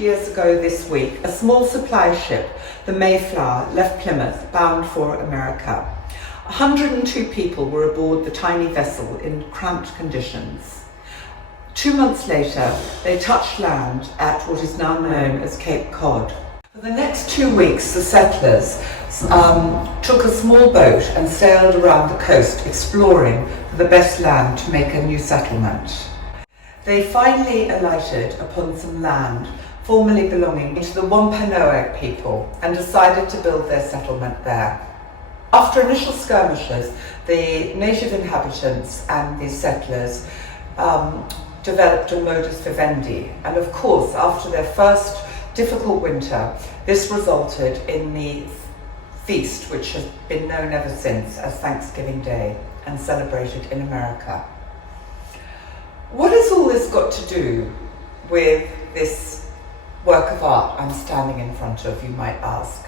years ago this week, a small supply ship, the Mayflower, left Plymouth bound for America. 102 people were aboard the tiny vessel in cramped conditions. 2 months later, they touched land at what is now known as Cape Cod. For the next 2 weeks, the settlers took a small boat and sailed around the coast, exploring for the best land to make a new settlement. They finally alighted upon some land formerly belonging to the Wampanoag people and decided to build their settlement there. After initial skirmishes, the native inhabitants and the settlers developed a modus vivendi, and of course, after their first difficult winter, this resulted in the feast which has been known ever since as Thanksgiving Day and celebrated in America. What has all this got to do with this work of art I'm standing in front of, you might ask?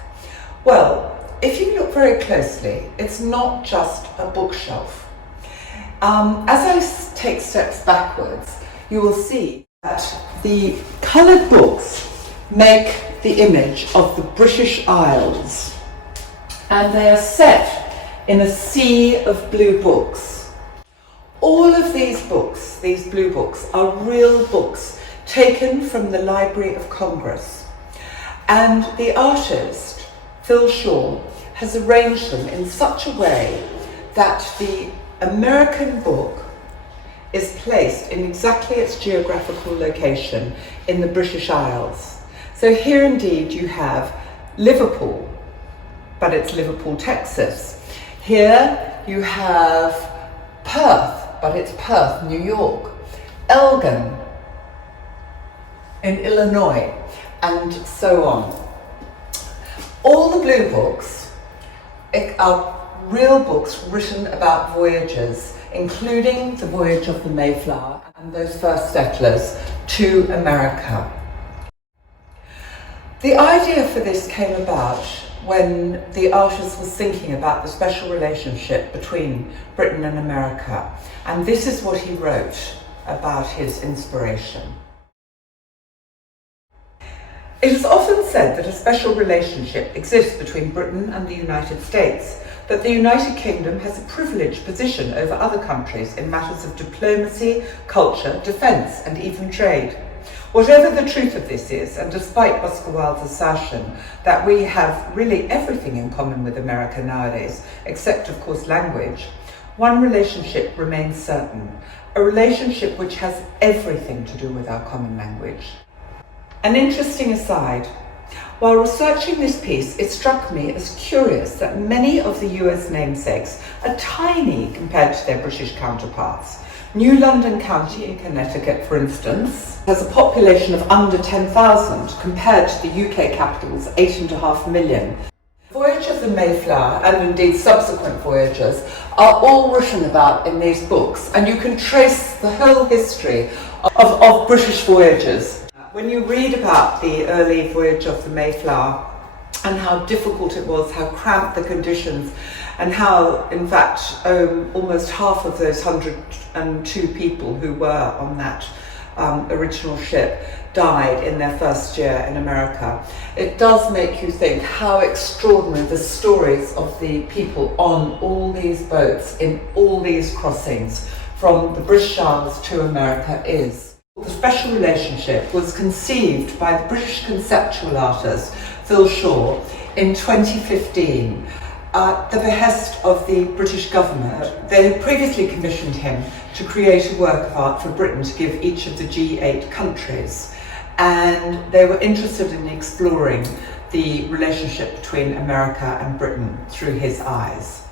Well, if you look very closely, it's not just a bookshelf. As I take steps backwards, you will see that the coloured books make the image of the British Isles, and they are set in a sea of blue books. All of these books, these blue books, are real books taken from the Library of Congress. And the artist, Phil Shaw, has arranged them in such a way that the American book is placed in exactly its geographical location in the British Isles. So here indeed you have Liverpool, but it's Liverpool, Texas. Here you have Perth, but it's Perth, New York. Elgin in Illinois, and so on. All the blue books are real books written about voyages, including the voyage of the Mayflower and those first settlers to America. The idea for this came about when the artist was thinking about the special relationship between Britain and America, and this is what he wrote about his inspiration. It is often said that a special relationship exists between Britain and the United States, that the United Kingdom has a privileged position over other countries in matters of diplomacy, culture, defence and even trade. Whatever the truth of this is, and despite Oscar Wilde's assertion that we have really everything in common with America nowadays, except of course language, one relationship remains certain, a relationship which has everything to do with our common language. An interesting aside, while researching this piece, it struck me as curious that many of the US namesakes are tiny compared to their British counterparts. New London County in Connecticut, for instance, has a population of under 10,000 compared to the UK capital's 8.5 million. The voyage of the Mayflower, and indeed subsequent voyages, are all written about in these books, and you can trace the whole history of British voyages. When you read about the early voyage of the Mayflower and how difficult it was, how cramped the conditions, and how, in fact, almost half of those 102 people who were on that original ship died in their first year in America, it does make you think how extraordinary the stories of the people on all these boats in all these crossings from the British Isles to America is. The special relationship was conceived by the British conceptual artist Phil Shaw in 2015 at the behest of the British government. They had previously commissioned him to create a work of art for Britain to give each of the G8 countries, and they were interested in exploring the relationship between America and Britain through his eyes.